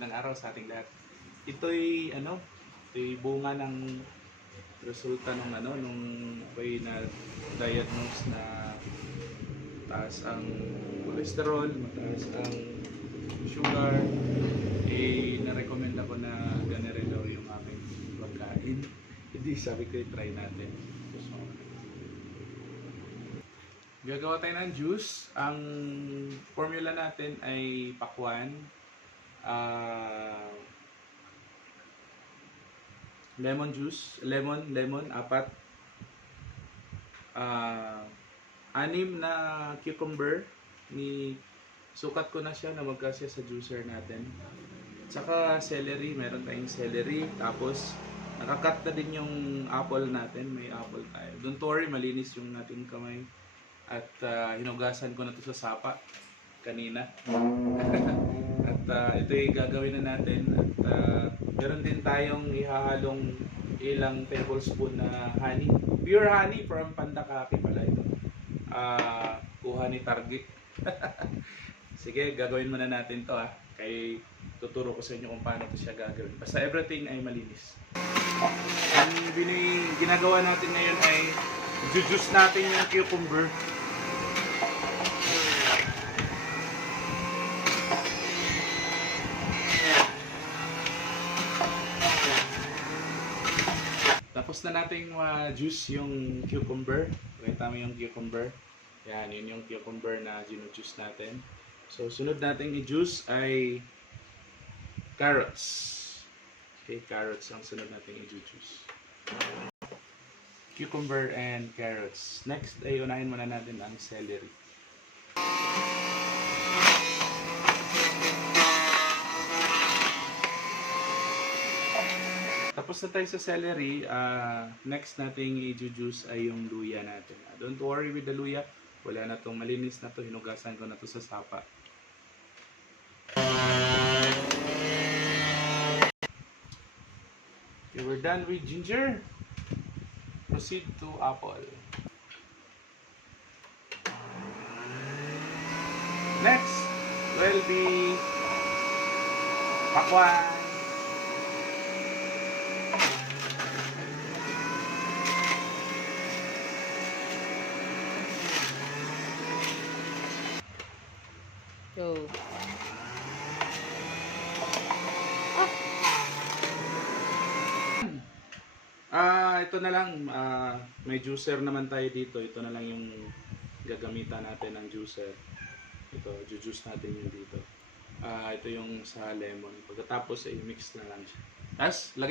Magandang araw sa ating lahat. Ito'y bunga ng resulta nung ako'y na diagnose na mataas ang cholesterol, mataas ang sugar. Na-recommend ako na ganun daw yung aking pagkain. Hindi, sabi ko try natin. So, gagawa tayo ng juice. Ang formula natin ay pakwan, lemon juice, lemon, 4, 6 na cucumber, sukat ko na siya na magkasya sa juicer natin. Tsaka celery, meron tayong celery, tapos nakakat na din yung apple natin, may apple tayo. Don't worry, malinis yung ating kamay. At hinugasan ko na to sa sapa kanina. At ito'y gagawin na natin. At meron din tayong ihahalong ilang tablespoon na honey. Pure honey from Pandakake pala ito. Kuha ni Target. Sige, gagawin muna natin to Kay tuturo ko sa inyo kung paano ito siya gagawin. Basta everything ay malinis. Ang ginagawa natin ngayon ay juice natin yung cucumber. Tapos na nating juice yung cucumber. Pakita mo yung cucumber. Yan, yun yung cucumber na gino-juice natin. So, sunod nating i-juice ay carrots. Okay, carrots ang sunod nating i-juice. Cucumber and carrots. Next ay unahin muna natin ang celery. Tapos na tayo sa celery, next nating i-juice ay yung luya natin. Don't worry with the luya, wala na itong malinis na to, hinugasan ko na to sa sapa. Okay, we're done with ginger. Proceed to apple. Next will be pakwan. Go. Ito na lang, may juicer naman tayo dito. Ito na lang yung gagamitan natin ng juicer. Ito, juice natin yung dito. Ito yung sa lemon. Pagkatapos ay mix na lang siya. Tapos, lagay